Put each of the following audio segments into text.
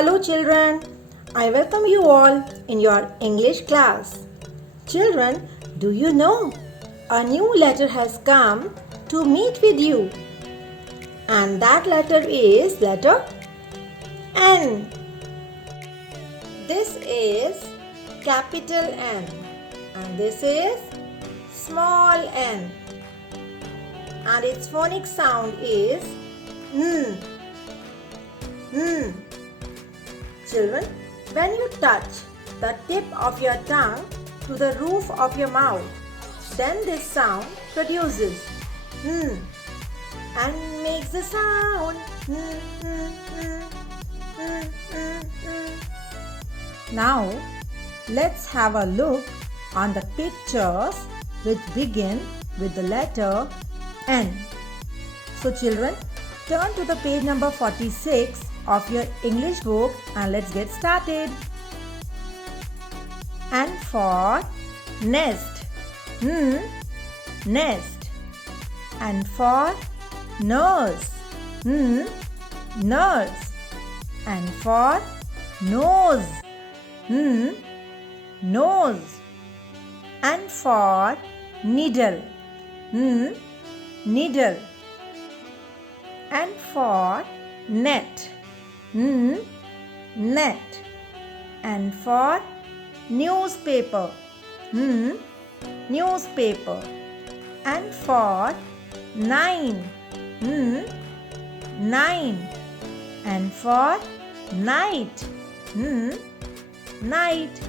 Hello children, I welcome you all in your English class. Children, do you know a new letter has come to meet with you? And that letter is letter N. This is capital N and this is small n. And its phonic sound is N. N. Children, when you touch the tip of your tongue to the roof of your mouth, then this sound produces N and makes the sound Now, let's have a look on the pictures which begin with the letter N. So children, turn to the page number 46 of your English book and let's get started. N for nest, nest. N for nurse, nurse. N for nose, nose. N for needle, needle. N for net, net. N for newspaper, newspaper. N for nine, nine. N for night, night.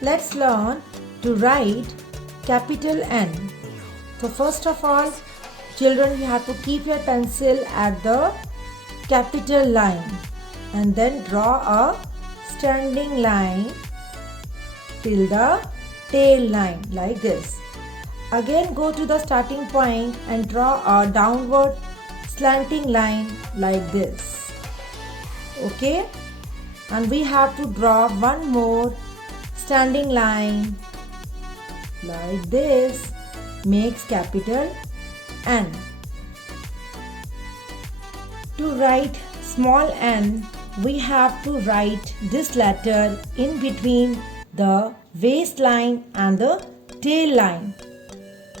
Let's learn to write capital N. So first of all, children, you have to keep your pencil at the capital line and then draw a standing line till the tail line like this. Again go to the starting point and draw a downward slanting line like this. Okay? And we have to draw one more standing line like this. Makes capital N. To write small n, we have to write this letter in between the waistline and the tail line.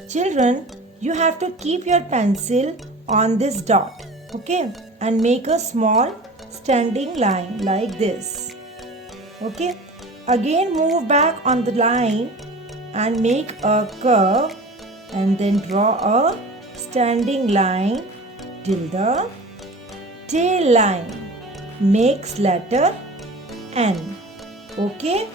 Children, you have to keep your pencil on this dot, okay, and make a small standing line like this. Okay, again move back on the line and make a curve and then draw a standing line till the tail line. Makes letter N. Okay?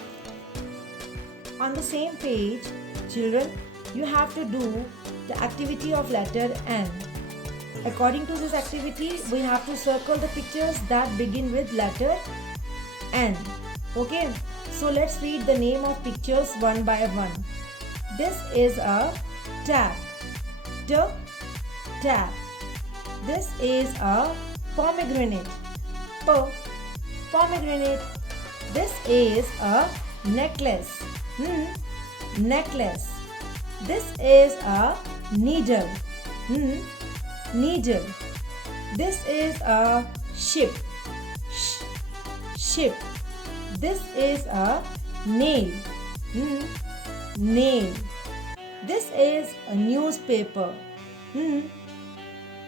On the same page, children, you have to do the activity of letter N. According to this activity, we have to circle the pictures that begin with letter N. Okay? So let's read the name of pictures one by one. This is a tap. Tap. This is a pomegranate. Pomegranate. This is a necklace. Necklace. This is a needle. Needle. This is a ship. Ship. This is a nail. Nail. This is a newspaper.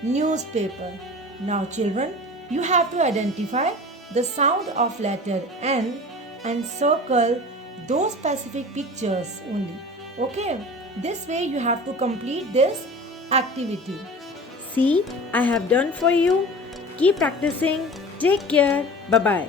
Newspaper. Now children, you have to identify the sound of letter N and circle those specific pictures only. Okay? This way you have to complete this activity. See, I have done for you. Keep practicing. Take care. Bye-bye.